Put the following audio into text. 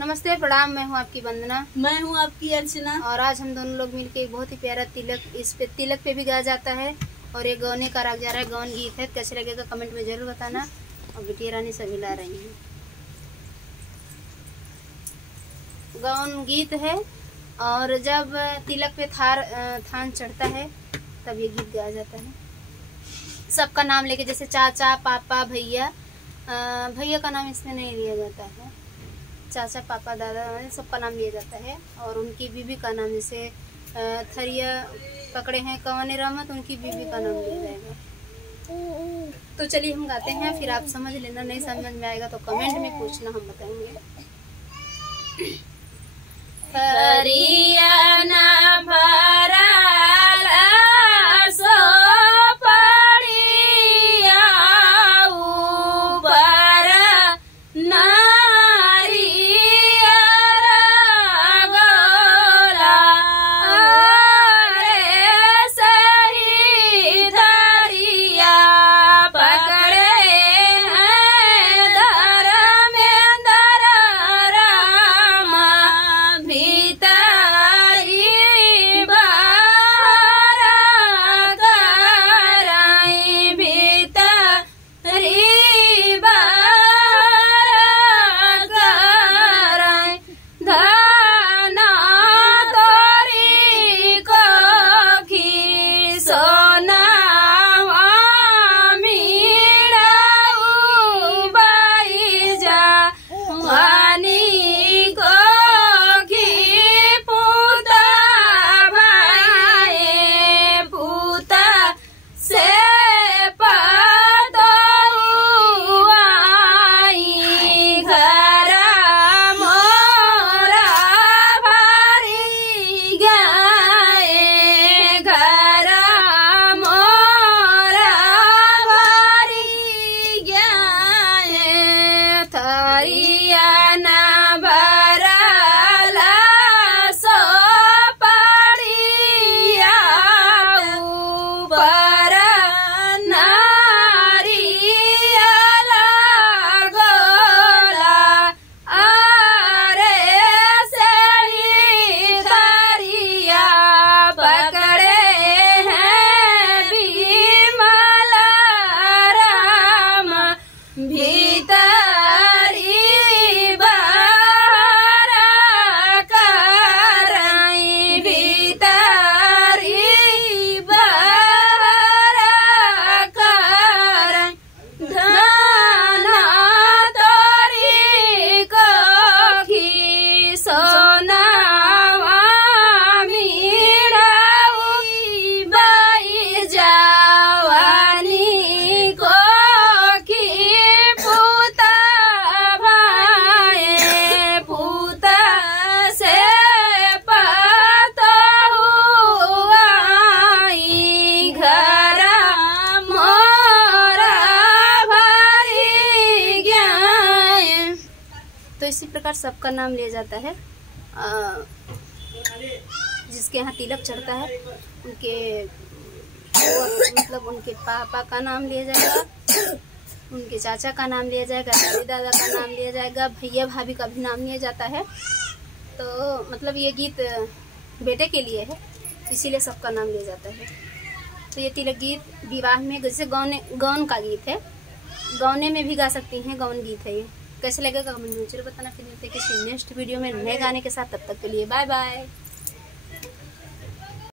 नमस्ते, प्रणाम। मैं हूँ आपकी वंदना। मैं हूँ आपकी अर्चना। और आज हम दोनों लोग मिलके एक बहुत ही प्यारा तिलक, इस पे तिलक पे भी गाया जाता है और एक गौने का राग जा रहा है, गौन गीत है। कैसे लगेगा कमेंट में जरूर बताना। और बिटिया रानी सभी ला रही हैं। गौन गीत है और जब तिलक पे थान चढ़ता है तब ये गीत गाया जाता है। सबका नाम लेके, जैसे चाचा, पापा, भैया। भैया का नाम इसमें नहीं लिया जाता है। चाचा, पापा, दादा, सबका नाम लिया जाता है। और उनकी बीबी का नाम, जैसे थरिया पकड़े हैं कंवने रहमत, उनकी बीबी का नाम लिया जाएगा। तो चलिए हम गाते हैं, फिर आप समझ लेना। नहीं समझ में आएगा तो कमेंट में पूछना, हम बताएंगे। थरिया ना भरा तो इसी प्रकार सबका नाम लिया जाता है। जिसके यहाँ तिलक चढ़ता है उनके मतलब उनके पापा का नाम लिया जाएगा, उनके चाचा का नाम लिया जाएगा, दादी दादा का नाम लिया जाएगा, भैया भाभी का भी नाम लिया जाता है। तो मतलब ये गीत बेटे के लिए है, इसीलिए सबका नाम लिया जाता है। तो ये तिलक गीत विवाह में, जैसे गौन का गीत है, गौने में भी गा सकती हैं। गौन गीत है ये। कैसे लगेगा कमेंट में जरूर बताना। फिर मिलते हैं किसी नेक्स्ट वीडियो में नए गाने के साथ। तब तक के लिए बाय बाय।